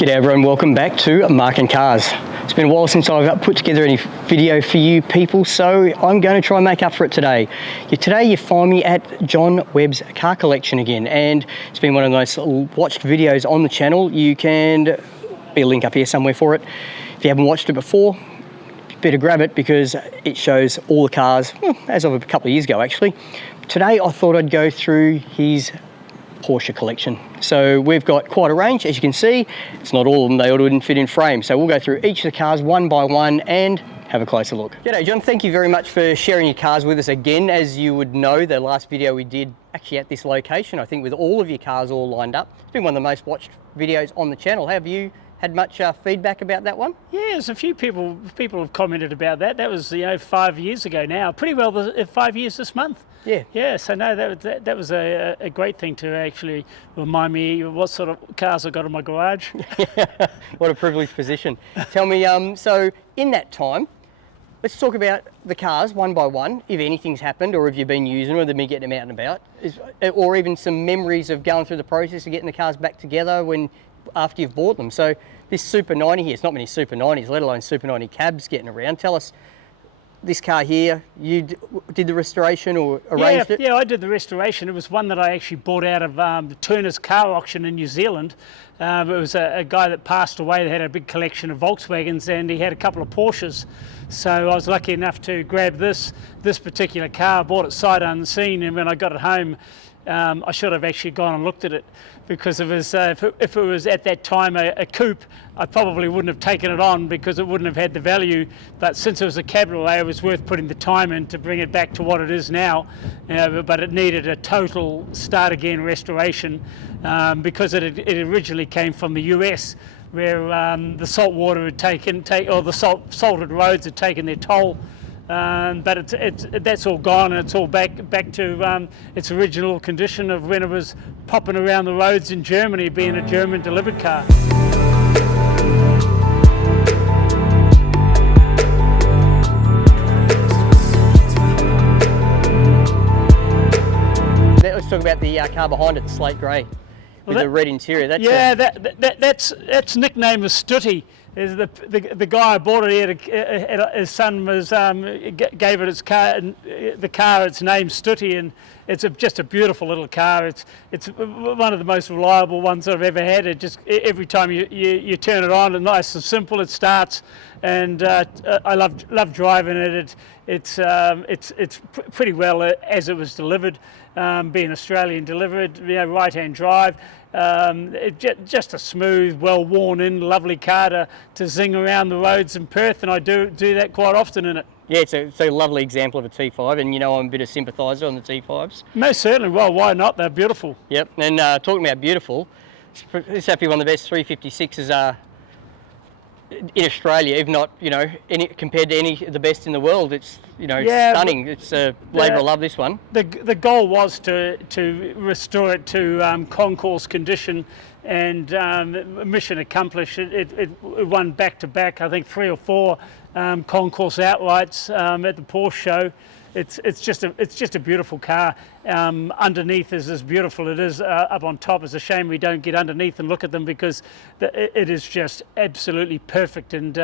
G'day everyone, welcome back to Marc and Cars. It's been a while since I've put together any video for you people, so I'm going to try and make up for it today. Today you find me at John Webb's car collection again, and it's been one of the most watched videos on the channel. You can be a link up here somewhere for it. If you haven't watched it before, better grab it because it shows all the cars, as of a couple of years ago actually. Today I thought I'd go through his Porsche collection. So we've got quite a range, as you can see. It's not all of them, they all didn't fit in frame. So we'll go through each of the cars one by one and have a closer look. G'day John, thank you very much for sharing your cars with us again. As you would know, the last video we did actually at this location, I think with all of your cars all lined up. It's been one of the most watched videos on the channel. Have you had much feedback about that one? Yeah, there's a few people have commented about that. That was 5 years ago now. Pretty well 5 years this month. Yeah. Yeah, so no, that was a great thing to actually remind me what sort of cars I got in my garage. What a privileged position. Tell me, so in that time, let's talk about the cars one by one, if anything's happened or if you've been using them or they've been getting them out and about, or even some memories of going through the process of getting the cars back together after you've bought them. So this Super 90 here, it's not many Super 90s, let alone Super 90 cabs getting around. Tell us, this car here, you did the restoration or arranged it? Yeah, I did the restoration. It was one that I actually bought out of Turner's car auction in New Zealand. It was a guy that passed away that had a big collection of Volkswagens, and he had a couple of Porsches. So I was lucky enough to grab this particular car, bought it sight unseen, and when I got it home, I should have actually gone and looked at it, because if it was at that time a coupe, I probably wouldn't have taken it on because it wouldn't have had the value. But since it was a cabriolet, it was worth putting the time in to bring it back to what it is now. But it needed a total start again restoration because it originally came from the US, where the salt water had or the salted roads had taken their toll. But that's all gone, and it's all back to its original condition of when it was popping around the roads in Germany, being a German delivered car. Let's talk about the car behind it, the slate grey with the red interior. That's nickname was Stutty. Is the guy I bought it here, his son gave it the car its name Stutty, and it's just a beautiful little car. It's one of the most reliable ones I've ever had. It just every time you turn it on, it's nice and simple. It starts, and I love driving it. It's pretty well as it was delivered, being Australian delivered, right-hand drive. Just a smooth, well worn in, lovely car to zing around the roads in Perth, and I do that quite often in it. Yeah, it's a lovely example of a T5, and I'm a bit of sympathiser on the T5s. Most certainly. Well, why not? They're beautiful. Yep, and talking about beautiful, this has to be one of the best 356s in Australia, if not, compared to any of the best in the world. It's, stunning. It's a labour of love, this one. The goal was to restore it to Concourse condition, and mission accomplished. It won back-to-back, I think 3 or 4 Concourse outrights at the Porsche show. It's just a beautiful car. Underneath is as beautiful it is up on top. It's a shame we don't get underneath and look at them, because it is just absolutely perfect, and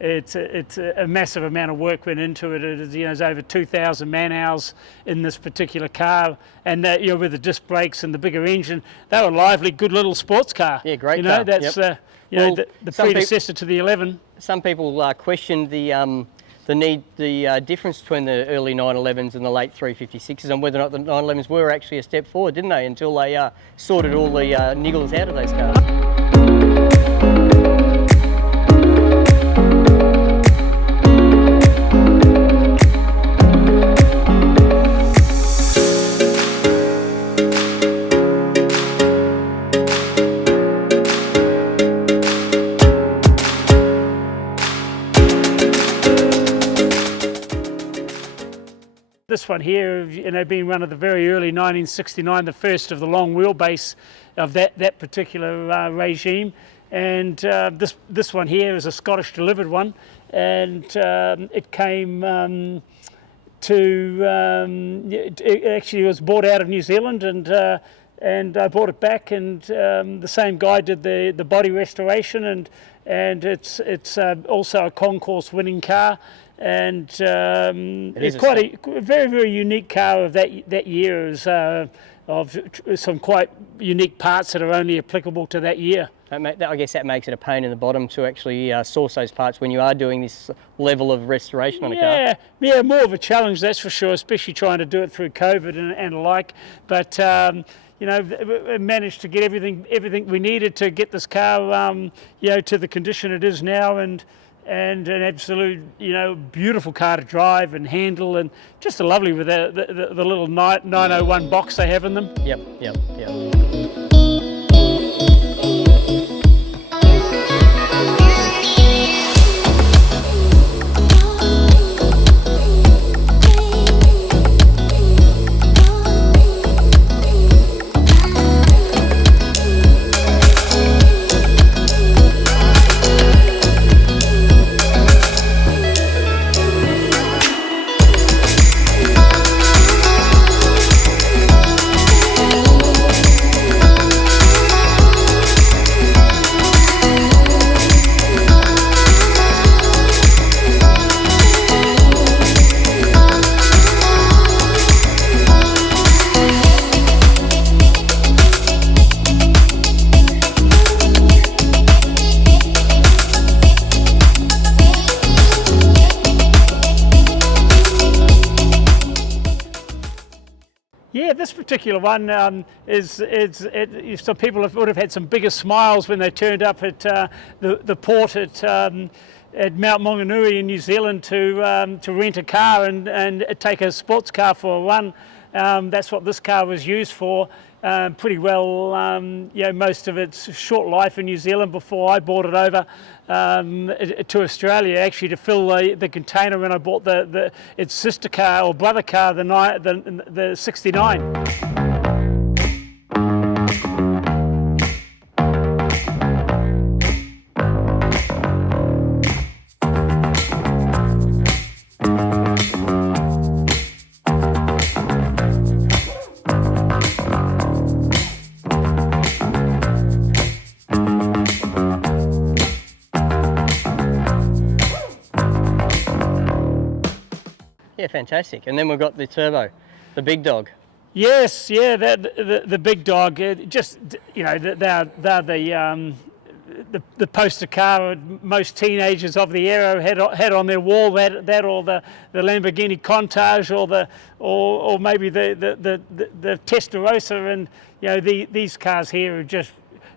it's a massive amount of work went into it. There's over 2,000 man hours in this particular car, and with the disc brakes and the bigger engine, they were lively, good little sports car. Yeah, great car. That's the predecessor to the 11. Some people questioned the difference between the early 911s and the late 356s, and whether or not the 911s were actually a step forward, didn't they? Until they sorted all the niggles out of those cars. This one here, being one of the very early 1969, the first of the long wheelbase of that particular regime, and this one here is a Scottish delivered one, and it came it actually was bought out of New Zealand, and and I brought it back, and the same guy did the body restoration, and it's also a Concourse winning car, and it's quite a very, very unique car of that year. Is of some quite unique parts that are only applicable to that year. I guess that makes it a pain in the bottom to actually source those parts when you are doing this level of restoration on a car. Yeah, more of a challenge, that's for sure, especially trying to do it through COVID and alike. But you know, we managed to get everything we needed to get this car, you know, to the condition it is now, and an absolute, you know, beautiful car to drive and handle, and just lovely with the little 901 box they have in them. Yep. Yeah, this particular one some people would have had some bigger smiles when they turned up at the port at Mount Maunganui in New Zealand to rent a car and take a sports car for a run. That's what this car was used for. Pretty well, you know, most of its short life in New Zealand before I brought it over to Australia, actually, to fill the container when I bought its sister car or brother car, the 69. Yeah, fantastic. And then we've got the turbo, the big dog. Yes, yeah, the big dog. Just, you know, they're the poster car most teenagers of the era had on their wall. That or the Lamborghini Countach or maybe the Testarossa, and you know, these cars here are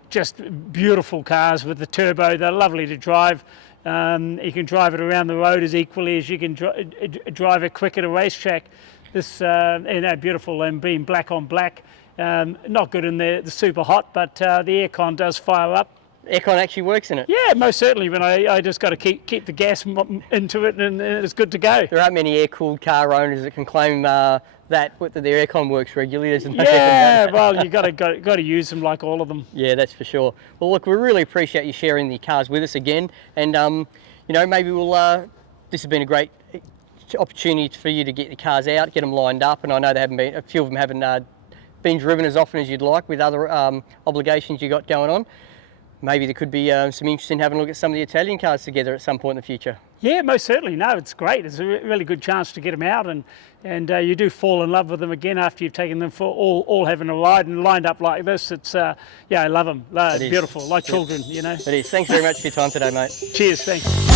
just beautiful cars with the turbo. They're lovely to drive. You can drive it around the road as equally as you can drive it quick at a racetrack. This, you know, beautiful, and being black on black, not good in the super hot, but the aircon does fire up. Aircon actually works in it? Yeah, most certainly. When I just got to keep the gas into it, and it's good to go. There aren't many air-cooled car owners that can claim that their aircon works regularly. Yeah, well, you got to use them like all of them. Yeah, that's for sure. Well, look, we really appreciate you sharing the cars with us again, and you know, maybe we'll. This has been a great opportunity for you to get the cars out, get them lined up, and I know a few of them haven't been driven as often as you'd like with other obligations you got going on. Maybe there could be some interest in having a look at some of the Italian cars together at some point in the future. Yeah, most certainly. No, it's great. It's a really good chance to get them out, and you do fall in love with them again after you've taken them for all having a ride and lined up like this. It's yeah, I love them. It's beautiful, like children, you know. It is. Thanks very much for your time today, mate. Cheers, thanks.